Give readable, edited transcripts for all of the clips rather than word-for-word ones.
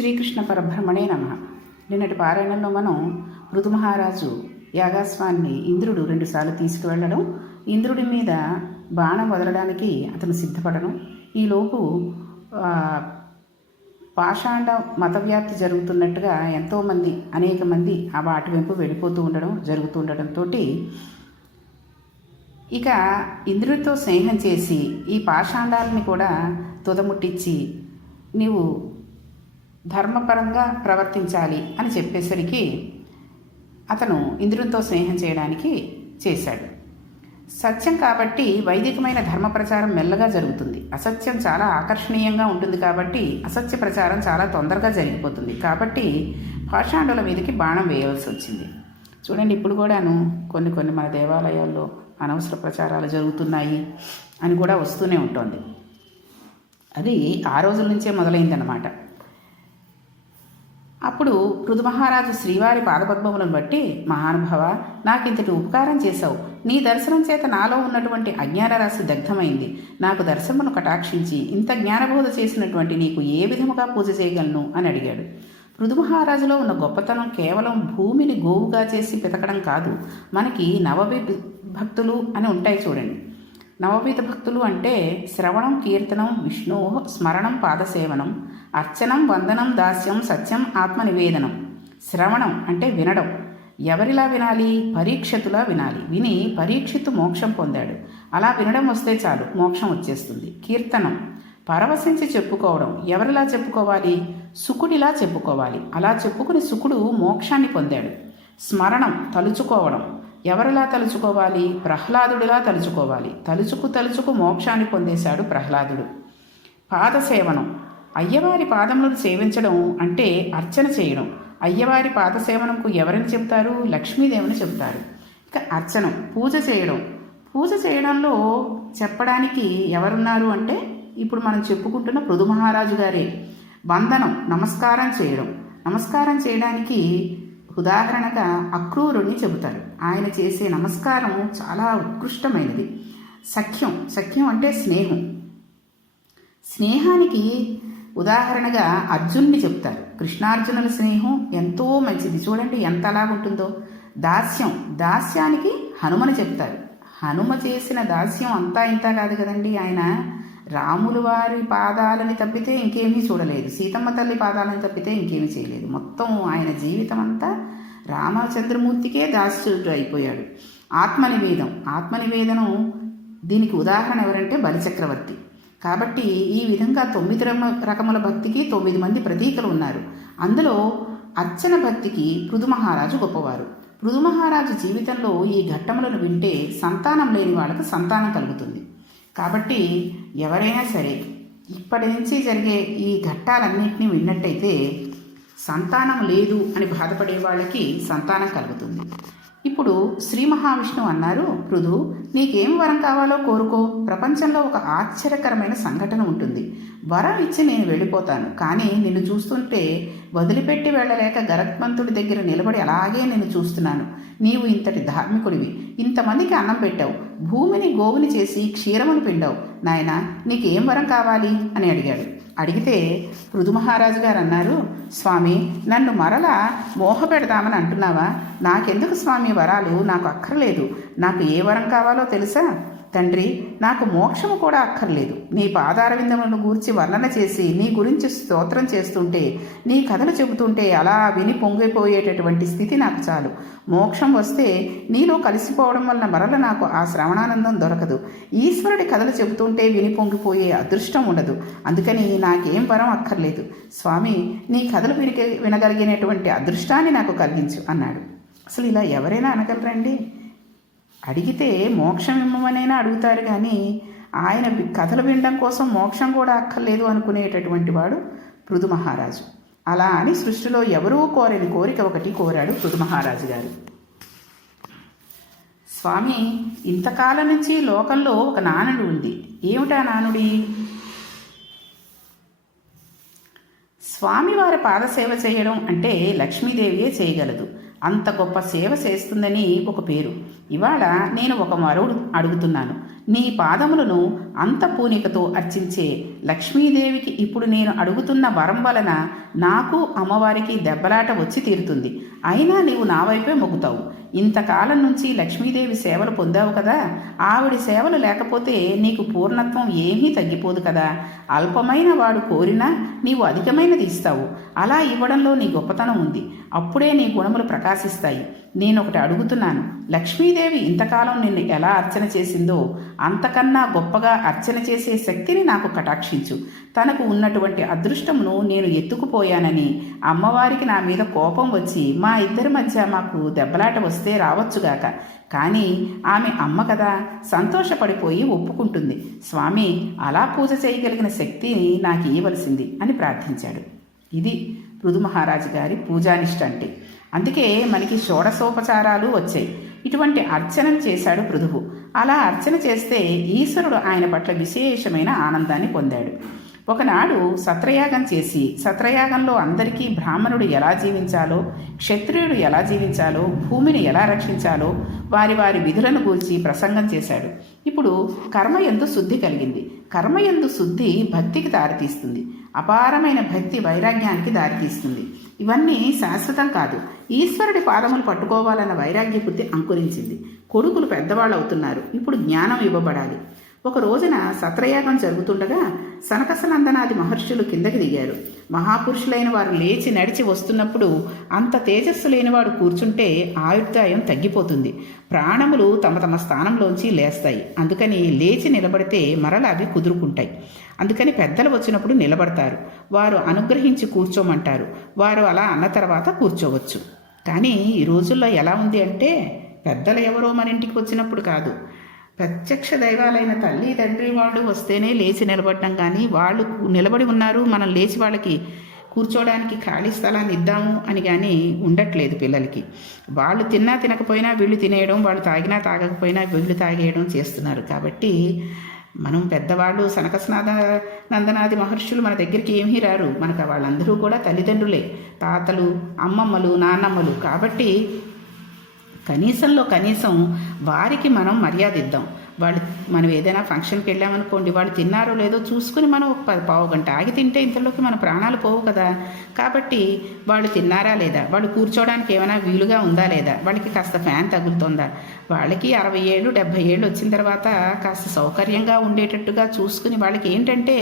శ్రీకృష్ణ పరబ్రహ్మణే నమః. నిన్నటి పారాయణంలో మనం ఋతు మహారాజు యాగాస్వాన్ని ఇంద్రుడు 2 సార్లు తీసుకువెళ్ళడం, ఇంద్రుడి మీద బాణం వదలడానికి అతను సిద్ధపడడం, ఈలోపు పాషాండ మతవ్యాప్తి జరుగుతున్నట్టుగా ఎంతోమంది అనేక మంది ఆ వాటి వెంపు వెళ్ళిపోతూ జరుగుతుండటంతో ఇక ఇంద్రుడితో స్నేహం చేసి ఈ పాషాండాలని కూడా తుదముట్టించి నీవు ధర్మపరంగా ప్రవర్తించాలి అని చెప్పేసరికి అతను ఇంద్రునితో స్నేహం చేయడానికి చేశాడు. సత్యం కాబట్టి వైదికమైన ధర్మ ప్రచారం మెల్లగా జరుగుతుంది. అసత్యం చాలా ఆకర్షణీయంగా ఉంటుంది కాబట్టి అసత్య ప్రచారం చాలా తొందరగా జరిగిపోతుంది. కాబట్టి పాషాండుల మీదకి బాణం వేయవలసి వచ్చింది. చూడండి, ఇప్పుడు కూడాను కొన్ని మన దేవాలయాల్లో అనవసర ప్రచారాలు జరుగుతున్నాయి అని కూడా వస్తూనే ఉంటుంది. అది ఆ రోజుల నుంచే మొదలైందన్నమాట. అప్పుడు పృథు మహారాజు శ్రీవారి పాదపద్మములను బట్టి, మహానుభావ, నాకింతటి ఉపకారం చేశావు. నీ దర్శనం చేత నాలో ఉన్నటువంటి అజ్ఞాన రాశి దగ్ధమైంది. నాకు దర్శనమును కటాక్షించి ఇంత జ్ఞానబోధ చేసినటువంటి నీకు ఏ విధముగా పూజ చేయగలను అని అడిగాడు. పృథు మహారాజులో ఉన్న గొప్పతనం కేవలం భూమిని గోవుగా చేసి పితకడం కాదు. మనకి నవవిభక్తులు అని ఉంటాయి చూడండి. నవవిధ భక్తులు అంటే శ్రవణం, కీర్తనం, విష్ణు స్మరణం, పాదసేవనం, అర్చనం, వందనం, దాస్యం, సత్యం, ఆత్మనివేదనం. శ్రవణం అంటే వినడం. ఎవరిలా వినాలి? పరీక్షితులా వినాలి. విని పరీక్షిత్తు మోక్షం పొందాడు. అలా వినడం వస్తే చాలు, మోక్షం వచ్చేస్తుంది. కీర్తనం పరవశించి చెప్పుకోవడం. ఎవరిలా చెప్పుకోవాలి? సుకుడిలా చెప్పుకోవాలి. అలా చెప్పుకుని సుకుడు మోక్షాన్ని పొందాడు. స్మరణం తలుచుకోవడం. ఎవరిలా తలుచుకోవాలి? ప్రహ్లాదుడిలా తలుచుకోవాలి. తలుచుకు మోక్షాన్ని పొందేశాడు ప్రహ్లాదుడు. పాదసేవనం అయ్యవారి పాదములను సేవించడం అంటే అర్చన చేయడం. అయ్యవారి పాదసేవనంకు ఎవరిని చెబుతారు? లక్ష్మీదేవిని చెబుతారు. ఇక అర్చనం పూజ చేయడం. పూజ చేయడంలో చెప్పడానికి ఎవరున్నారు అంటే ఇప్పుడు మనం చెప్పుకుంటున్న పృథు మహారాజు గారే. వందనం నమస్కారం చేయడం. నమస్కారం చేయడానికి ఉదాహరణగా అక్రూరుణ్ణి చెబుతారు. ఆయన చేసే నమస్కారం చాలా ఉత్కృష్టమైనది. సఖ్యం అంటే స్నేహం. స్నేహానికి ఉదాహరణగా అర్జున్ని చెప్తారు. కృష్ణార్జునుల స్నేహం ఎంతో మంచిది. చూడండి ఎంత అలాగుంటుందో. దాస్యానికి హనుమని చెప్తారు. హనుమ చేసిన దాస్యం అంతా ఇంత కాదు కదండి. ఆయన రాములు వారి పాదాలని తప్పితే ఇంకేమీ చూడలేదు. సీతమ్మ తల్లి పాదాలని తప్పితే ఇంకేమీ చేయలేదు. మొత్తం ఆయన జీవితం అంతా రామచంద్రమూర్తికే దాస్యుడు అయిపోయాడు. ఆత్మనివేదనం దీనికి ఉదాహరణ ఎవరంటే బలిచక్రవర్తి. కాబట్టి ఈ విధంగా 9 రకముల భక్తికి 9 మంది ప్రతీకలు ఉన్నారు. అందులో అర్చన భక్తికి పృథు మహారాజు గొప్పవారు. పృథు మహారాజు జీవితంలో ఈ ఘట్టములను వింటే సంతానం లేని వాళ్ళకు సంతానం కలుగుతుంది. కాబట్టి ఎవరైనా సరే ఇప్పటి నుంచి జరిగే ఈ ఘట్టాలన్నింటినీ విన్నట్టయితే సంతానం లేదు అని బాధపడే వాళ్ళకి సంతానం కలుగుతుంది. ఇప్పుడు శ్రీ మహావిష్ణువు అన్నారు, పృథు, నీకేం వరం కావాలో కోరుకో. ప్రపంచంలో ఒక ఆశ్చర్యకరమైన సంఘటన ఉంటుంది. వరం ఇచ్చి నేను వెళ్ళిపోతాను, కానీ నిన్ను చూస్తుంటే వదిలిపెట్టి వెళ్ళలేక గరత్మంతుడి దగ్గర నిలబడి అలాగే నిన్ను చూస్తున్నాను. నీవు ఇంతటి ధార్మికుడివి, ఇంతమందికి అన్నం పెట్టావు, భూమిని గోవుని చేసి క్షీరమును పిండావు. నాయనా, నీకేం వరం కావాలి అని అడిగాడు. అడిగితే పృథు మహారాజు గారు అన్నారు, స్వామి, నన్ను మరలా మోహ పెడదామని అంటున్నావా? నాకెందుకు స్వామి వరాలు? నాకు అక్కర్లేదు. నాకు ఏ వరం కావాలో తెలుసా? తండ్రి, నాకు మోక్షము కూడా అక్కర్లేదు. నీ పాదారవిందములను గూర్చి వర్ణన చేసి నీ గురించి స్తోత్రం చేస్తుంటే, నీ కథలు చెబుతుంటే అలా విని పొంగిపోయేటటువంటి స్థితి నాకు చాలు. మోక్షం వస్తే నీలో కలిసిపోవడం వలన మరల నాకు ఆ శ్రవణానందం దొరకదు. ఈశ్వరుడి కథలు చెబుతుంటే విని పొంగిపోయే అదృష్టం ఉండదు. అందుకని నాకేం వరం అక్కర్లేదు. స్వామి, నీ కథలు వినగలిగినటువంటి అదృష్టాన్ని నాకు కలిగించు అన్నాడు. అసలు ఇలా ఎవరైనా అనగలరండి? అడిగితే మోక్షం ఇమ్మనైనా అడుగుతారు, కానీ ఆయన కథలు వినడం కోసం మోక్షం కూడా అక్కర్లేదు అనుకునేటటువంటి వాడు పృథు మహారాజు. అలా అని సృష్టిలో ఎవరూ కోరని కోరిక ఒకటి కోరాడు పృథు మహారాజు గారు. స్వామి, ఇంతకాలం నుంచి లోకంలో ఒక నానుడు ఉంది. ఏమిటా నానుడి? స్వామివారి పాదసేవ చేయడం అంటే లక్ష్మీదేవియే చేయగలదు. అంత గొప్ప సేవ చేస్తుందని ఒక పేరు. ఇవాళ నేను ఒక వరం అడుగుతున్నాను. నీ పాదములను అంత పూనికతో అర్చించే లక్ష్మీదేవికి ఇప్పుడు నేను అడుగుతున్న వరం వలన నాకు అమ్మవారికి దెబ్బలాట వచ్చి తీరుతుంది. అయినా నీవు నా వైపే మొగ్గుతావు. ఇంతకాలం నుంచి లక్ష్మీదేవి సేవలు పొందావు కదా, ఆవిడ సేవలు లేకపోతే నీకు పూర్ణత్వం ఏమీ తగ్గిపోదు కదా. అల్పమైన వాడు కోరినా నీవు అధికమైనది ఇస్తావు. అలా ఇవ్వడంలో నీ గొప్పతనం ఉంది. అప్పుడే నీ గుణములు ప్రకాశిస్తాయి. నేనొకటి అడుగుతున్నాను. లక్ష్మీదేవి ఇంతకాలం నిన్ను ఎలా అర్చన చేసిందో అంతకన్నా గొప్పగా అర్చన చేసే శక్తిని నాకు కటాక్షించు. తనకు ఉన్నటువంటి అదృష్టమును నేను ఎత్తుకుపోయానని అమ్మవారికి నా మీద కోపం వచ్చి మా ఇద్దరి మధ్య మాకు దెబ్బలాట వస్తే రావచ్చుగాక. కానీ ఆమె అమ్మ కదా, సంతోషపడిపోయి ఒప్పుకుంటుంది. స్వామి, అలా పూజ చేయగలిగిన శక్తిని నాకు ఇవ్వవలసింది అని ప్రార్థించాడు. ఇది పృథు మహారాజు గారి పూజానిష్ట అంటే. అందుకే మనకి షోడశోపచారాలు వచ్చాయి. ఇటువంటి అర్చన చేశాడు పృథువు. అలా అర్చన చేస్తే ఈశ్వరుడు ఆయన పట్ల విశేషమైన ఆనందాన్ని పొందాడు. ఒకనాడు సత్రయాగం చేసి సత్రయాగంలో అందరికీ బ్రాహ్మణుడు ఎలా జీవించాలో, క్షత్రియుడు ఎలా జీవించాలో, భూమిని ఎలా రక్షించాలో వారి వారి విధులను గూర్చి ప్రసంగం చేశాడు. ఇప్పుడు కర్మయందు శుద్ధి కలిగింది. కర్మయందు శుద్ధి భక్తికి దారితీస్తుంది. అపారమైన భక్తి వైరాగ్యానికి దారితీస్తుంది. ఇవన్నీ శాశ్వతం కాదు. ఈశ్వరుడి పాదములు పట్టుకోవాలన్న వైరాగ్య బుద్ధి అంకురించింది. కొడుకులు పెద్దవాళ్ళు అవుతున్నారు. ఇప్పుడు జ్ఞానం ఇవ్వబడాలి. ఒక రోజున సత్రయాగం జరుగుతుండగా సనకసనందనాది మహర్షులు కిందకి దిగారు. మహాపురుషులైన వారు లేచి నడిచి వస్తున్నప్పుడు అంత తేజస్సు లేనివాడు కూర్చుంటే ఆయుర్దాయం తగ్గిపోతుంది. ప్రాణములు తమ తమ స్థానంలోంచి లేస్తాయి. అందుకని లేచి నిలబడితే మరలా అవి కుదురుకుంటాయి. అందుకని పెద్దలు వచ్చినప్పుడు నిలబడతారు. వారు అనుగ్రహించి కూర్చోమంటారు. వారు అలా అన్న తర్వాత కూర్చోవచ్చు. కానీ ఈ రోజుల్లో ఎలా ఉంది అంటే, పెద్దలు ఎవరో మన ఇంటికి వచ్చినప్పుడు కాదు, ప్రత్యక్ష దైవాలైన తల్లి తండ్రి వాళ్ళు వస్తేనే లేచి నిలబడటం. కానీ వాళ్ళు నిలబడి ఉన్నారు, మనం లేచి వాళ్ళకి కూర్చోడానికి ఖాళీ స్థలాన్ని ఇద్దాము అని కానీ ఉండట్లేదు పిల్లలకి. వాళ్ళు తిన్నా తినకపోయినా వీళ్ళు తినేయడం, వాళ్ళు తాగినా తాగకపోయినా వీళ్ళు తాగేయడం చేస్తున్నారు. కాబట్టి మనం పెద్దవాళ్ళు నందనాది మహర్షులు మన దగ్గరికి ఏమీ రారు. మనకు వాళ్ళందరూ కూడా తల్లిదండ్రులే, తాతలు, అమ్మమ్మలు, నాన్నమ్మలు. కాబట్టి కనీసంలో కనీసం వారికి మనం మర్యాద ఇద్దాం. మనం ఏదైనా ఫంక్షన్కి వెళ్ళామనుకోండి, వాళ్ళు తిన్నారో లేదో చూసుకుని మనం ఒక పావు గంట ఆగి తింటే ఇంతలోకి మన ప్రాణాలు పోవు కదా. కాబట్టి వాళ్ళు తిన్నారా లేదా, వాళ్ళు కూర్చోవడానికి ఏమైనా వీలుగా ఉందా లేదా, వాళ్ళకి కాస్త ఫ్యాన్ తగులుతుందా, వాళ్ళకి 60 ఏళ్ళు 70 ఏళ్ళు వచ్చిన తర్వాత కాస్త సౌకర్యంగా ఉండేటట్టుగా చూసుకుని, వాళ్ళకి ఏంటంటే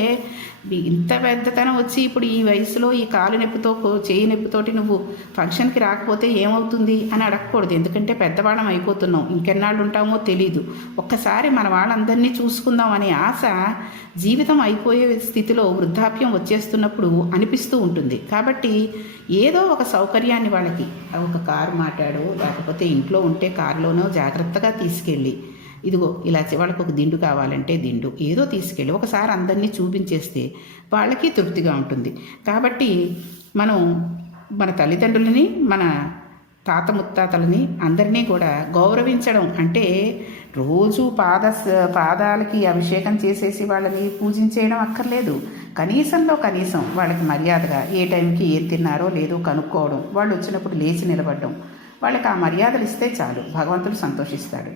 ఇంత పెద్దతనం వచ్చి ఇప్పుడు ఈ వయసులో ఈ కాలు నొప్పితో చేయి నొప్పితోటి నువ్వు ఫంక్షన్కి రాకపోతే ఏమవుతుంది అని అడగకూడదు. ఎందుకంటే పెద్దవాళ్ళం అయిపోతున్నాం, ఇంకెన్నాళ్ళు ఉంటామో తెలీదు. ఒక్కసారి మన వాళ్ళందరినీ చూసుకుందాం అనే ఆశ జీవితం అయిపోయే స్థితిలో వృద్ధాప్యం వచ్చేస్తున్నప్పుడు అనిపిస్తూ ఉంటుంది. కాబట్టి ఏదో ఒక సౌకర్యాన్ని వాళ్ళకి, ఒక కారు మాట్లాడో లేకపోతే ఇంట్లో ఉంటే కారులోనో జాగ్రత్తగా తీసుకెళ్ళి, ఇదిగో ఇలా వాళ్ళకు ఒక దిండు కావాలంటే దిండు ఏదో తీసుకెళ్ళి ఒకసారి అందరినీ చూపించేస్తే వాళ్ళకి తృప్తిగా ఉంటుంది. కాబట్టి మనం మన తల్లిదండ్రులని, మన తాత ముత్తాతలని అందరినీ కూడా గౌరవించడం అంటే రోజు పాదాలకి అభిషేకం చేసేసి వాళ్ళని పూజించేయడం అక్కర్లేదు. కనీసంలో కనీసం వాళ్ళకి మర్యాదగా ఏ టైంకి ఏం తిన్నారో లేదో కనుక్కోవడం, వాళ్ళు వచ్చినప్పుడు లేచి నిలబడడం, వాళ్ళకి ఆ మర్యాదలు ఇస్తే చాలు, భగవంతుడు సంతోషిస్తాడు.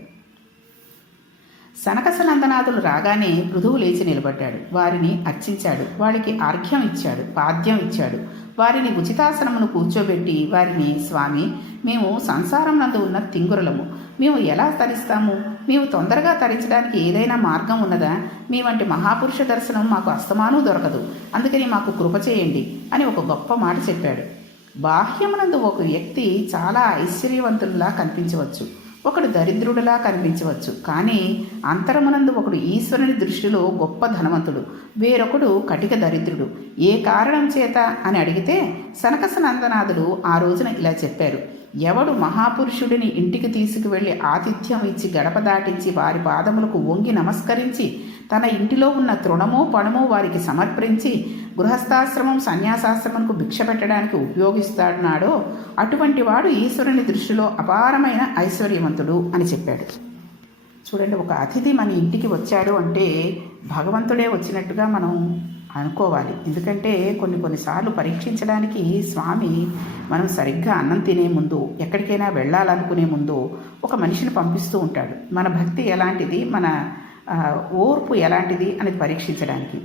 సనకసనందనాథులు రాగానే పృథువు లేచి నిలబడ్డాడు. వారిని అర్చించాడు. వాళ్ళకి అర్ఘ్యం ఇచ్చాడు, పాద్యం ఇచ్చాడు. వారిని ఉచితాసనమును కూర్చోబెట్టి వారిని, స్వామి, మేము సంసారం నందు ఉన్న తింగురలము, మేము ఎలా తరిస్తాము? మేము తొందరగా తరించడానికి ఏదైనా మార్గం ఉన్నదా? మీ వంటి మహాపురుష దర్శనం మాకు అస్తమానూ దొరకదు, అందుకని మాకు కృప చేయండి అని ఒక గొప్ప మాట చెప్పాడు. బాహ్యమునందు ఒక వ్యక్తి చాలా ఐశ్వర్యవంతుల్లా కనిపించవచ్చు, ఒకడు దరిద్రుడిలా కనిపించవచ్చు. కానీ అంతరమునందు ఒకడు ఈశ్వరుని దృష్టిలో గొప్ప ధనవంతుడు, వేరొకడు కటిక దరిద్రుడు. ఏ కారణం చేత అని అడిగితే సనకసనందనాథులు ఆ రోజున ఇలా చెప్పారు. ఎవడు మహాపురుషుడిని ఇంటికి తీసుకువెళ్ళి ఆతిథ్యం ఇచ్చి గడప దాటించి వారి పాదములకు వంగి నమస్కరించి తన ఇంటిలో ఉన్న తృణమో పణమో వారికి సమర్పించి గృహస్థాశ్రమం సన్యాసాశ్రమంకు భిక్ష పెట్టడానికి ఉపయోగిస్తాడున్నాడో అటువంటి వాడు ఈశ్వరుని దృష్టిలో అపారమైన ఐశ్వర్యవంతుడు అని చెప్పాడు. చూడండి, ఒక అతిథి మన ఇంటికి వచ్చాడు అంటే భగవంతుడే వచ్చినట్టుగా మనం అనుకోవాలి. ఎందుకంటే కొన్నిసార్లు పరీక్షించడానికి స్వామి మనం సరిగ్గా అన్నం తినే ముందు, ఎక్కడికైనా వెళ్ళాలనుకునే ముందు ఒక మనిషిని పంపిస్తూ ఉంటాడు. మన భక్తి ఎలాంటిది, మన ఓర్పు ఎలాంటిది అనేది పరీక్షించడానికి.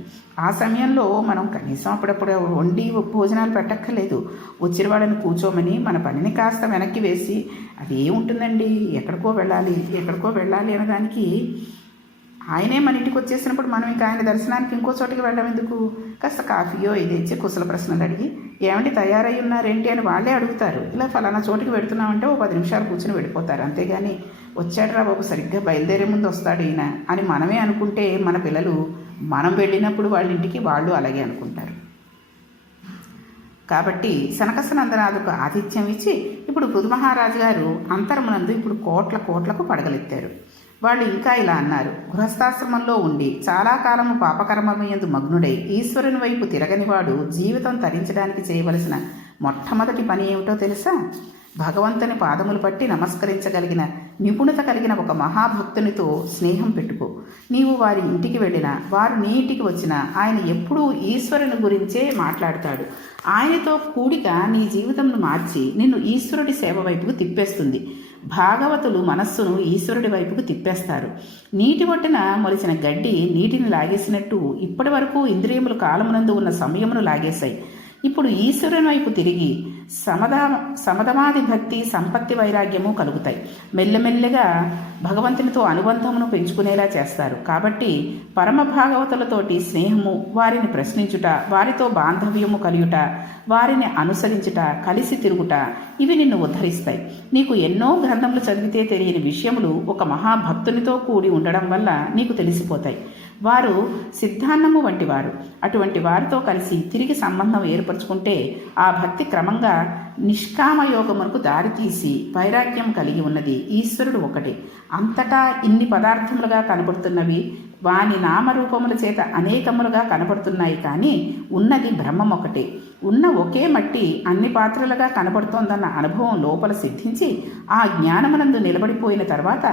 ఆ సమయంలో మనం కనీసం అప్పుడప్పుడు వండి భోజనాలు పెట్టక్కర్లేదు. వచ్చిన వాళ్ళని కూర్చోమని మన పనిని కాస్త వెనక్కి వేసి, అది ఏముంటుందండి, ఎక్కడికో వెళ్ళాలి అనడానికి ఆయనే మన ఇంటికి వచ్చేసినప్పుడు మనం ఇంకా ఆయన దర్శనానికి ఇంకో చోటికి వెళ్ళడం ఎందుకు? కాస్త కాఫీయో ఇది ఇచ్చి కుశల ప్రశ్నలు అడిగి, ఏమంటే తయారై ఉన్నారేంటి అని వాళ్ళే అడుగుతారు. ఇలా ఫలానా చోటికి పెడుతున్నామంటే ఓ 10 నిమిషాలు కూర్చొని వెళ్ళిపోతారు. అంతేగాని వచ్చాడ్రా బాబు, సరిగ్గా బయలుదేరే ముందు వస్తాడు ఈయన అని మనమే అనుకుంటే మన పిల్లలు మనం వెళ్ళినప్పుడు వాళ్ళ ఇంటికి వాళ్ళు అలాగే అనుకుంటారు. కాబట్టి సనకసనందనాథుకు ఆతిథ్యం ఇచ్చి ఇప్పుడు పృథుమహారాజు గారు అంతరమునందు ఇప్పుడు కోట్లకు పడగలెత్తారు. వాళ్ళు ఇంకా ఇలా అన్నారు, గృహస్థాశ్రమంలో ఉండి చాలా కాలము పాపకర్మయందు మగ్నుడై ఈశ్వరుని వైపు తిరగనివాడు జీవితం తరించడానికి చేయవలసిన మొట్టమొదటి పని ఏమిటో తెలుసా? భగవంతుని పాదములు పట్టి నమస్కరించగలిగిన నిపుణత కలిగిన ఒక మహాభక్తునితో స్నేహం పెట్టుకో. నీవు వారి ఇంటికి వెళ్ళినా, వారు నీ ఇంటికి వచ్చినా ఆయన ఎప్పుడూ ఈశ్వరుని గురించే మాట్లాడతాడు. ఆయనతో కూడిక నీ జీవితంను మార్చి నిన్ను ఈశ్వరుడి సేవ వైపుకు తిప్పేస్తుంది. భాగవతులు మనస్సును ఈశ్వరుడి వైపుకు తిప్పేస్తారు. నీటి ఒడ్డున మొలిచిన గడ్డి నీటిని లాగేసినట్టు ఇప్పటి వరకు ఇంద్రియములు కాలమునందు ఉన్న సమయమును లాగేశాయి. ఇప్పుడు ఈశ్వరుని వైపు తిరిగి సమధమాది భక్తి, సంపత్తి, వైరాగ్యము కలుగుతాయి. మెల్లమెల్లగా భగవంతునితో అనుబంధమును పెంచుకునేలా చేస్తారు. కాబట్టి పరమ భాగవతులతోటి స్నేహము, వారిని ప్రశ్నించుట, వారితో బాంధవ్యము కలియుట, వారిని అనుసరించుట, కలిసి తిరుగుట, ఇవి నిన్ను ఉద్ధరిస్తాయి. నీకు ఎన్నో గ్రంథములు చదివితే తెలియని విషయములు ఒక మహాభక్తునితో కూడి ఉండడం వల్ల నీకు తెలిసిపోతాయి. వారు సిద్ధాన్నము వంటి వారు. అటువంటి వారితో కలిసి తిరిగి సంబంధం ఏర్పరచుకుంటే ఆ భక్తి క్రమంగా నిష్కామయోగమునకు దారితీసి వైరాగ్యం కలిగి ఉన్నది ఈశ్వరుడు ఒకటే. అంతటా ఇన్ని పదార్థములుగా కనబడుతున్నవి వాని నామరూపముల చేత అనేకములుగా కనబడుతున్నాయి, కానీ ఉన్నది బ్రహ్మం ఒకటే. ఉన్న ఒకే మట్టి అన్ని పాత్రలుగా కనబడుతోందన్న అనుభవం లోపల సిద్ధించి ఆ జ్ఞానమునందు నిలబడిపోయిన తర్వాత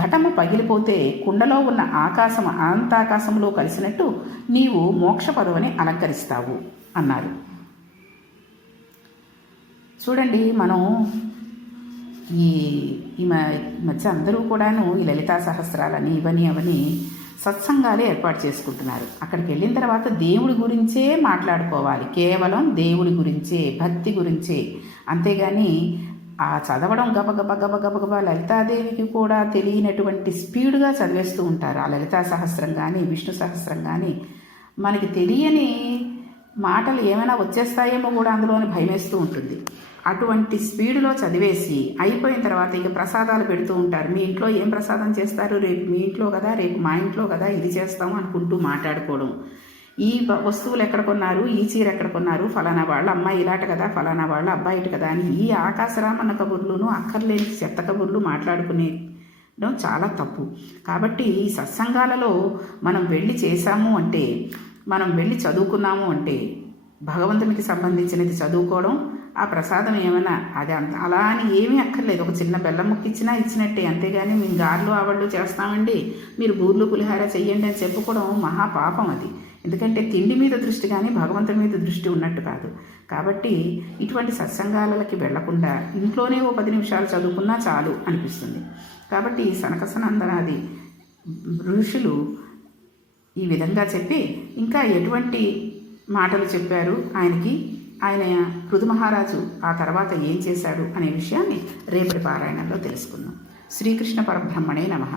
ఘటము పగిలిపోతే కుండలో ఉన్న ఆకాశం అనంతాకాశంలో కలిసినట్టు నీవు మోక్ష పదవిని అలంకరిస్తావు అన్నారు. చూడండి, మనం ఈ మధ్య అందరూ కూడాను ఈ లలితా సహస్రాలని ఇవని అవని సత్సంగాలే ఏర్పాటు చేసుకుంటున్నారు. అక్కడికి వెళ్ళిన తర్వాత దేవుడి గురించే మాట్లాడుకోవాలి, కేవలం దేవుడి గురించే, భక్తి గురించే. అంతేగాని ఆ చదవడం గబగబ లలితాదేవికి కూడా తెలియనటువంటి స్పీడ్గా చదివేస్తూ ఉంటారు. ఆ లలితా సహస్రం కానీ విష్ణు సహస్రం కానీ మనకి తెలియని మాటలు ఏమైనా వచ్చేస్తాయేమో కూడా అందులోని భయమేస్తూ ఉంటుంది. అటువంటి స్పీడ్లో చదివేసి అయిపోయిన తర్వాత ఇక ప్రసాదాలు పెడుతూ ఉంటారు. మీ ఇంట్లో ఏం ప్రసాదం చేస్తారు, రేపు మీ ఇంట్లో కదా, రేపు మా ఇంట్లో కదా, ఇది చేస్తాము అనుకుంటూ మాట్లాడుకోవడం. ఈ వస్తువులు ఎక్కడ కొన్నారు, ఈ చీర ఎక్కడ కొన్నారు, ఫలానా వాళ్ళ అమ్మాయి ఇలాట కదా, ఫలానా వాళ్ళ అబ్బాయి ఇటు కదా అని ఈ ఆకాశరామన్న కబుర్లును అక్కర్లేని చెత్త కబుర్లు మాట్లాడుకునేయడం చాలా తప్పు. కాబట్టి ఈ సత్సంగాలలో మనం వెళ్ళి చేశాము అంటే, మనం వెళ్ళి చదువుకున్నాము అంటే భగవంతునికి సంబంధించినది చదువుకోవడం, ఆ ప్రసాదం ఏమైనా అది అలా అని ఏమీ అక్కర్లేదు. ఒక చిన్న బెల్లం ముక్క ఇచ్చినా ఇచ్చినట్టే. అంతేగాని మేము గారెలు ఆవళ్ళు చేస్తామండి, మీరు బూర్లు పులిహార చెయ్యండి అని చెప్పుకోవడం మహాపాపం అది. ఎందుకంటే తిండి మీద దృష్టి కానీ భగవంతుని మీద దృష్టి ఉన్నట్టు కాదు. కాబట్టి ఇటువంటి సత్సంగాలకి వెళ్లకుండా ఇంట్లోనే ఓ 10 నిమిషాలు చదువుకున్నా చాలు అనిపిస్తుంది. కాబట్టి సనకసనందనాది ఋషులు ఈ విధంగా చెప్పి ఇంకా ఎటువంటి మాటలు చెప్పారు ఆయన పృథు మహారాజు ఆ తర్వాత ఏం చేశాడు అనే విషయాన్ని రేపటి పారాయణంలో తెలుసుకుందాం. శ్రీకృష్ణ పరబ్రహ్మణే నమః.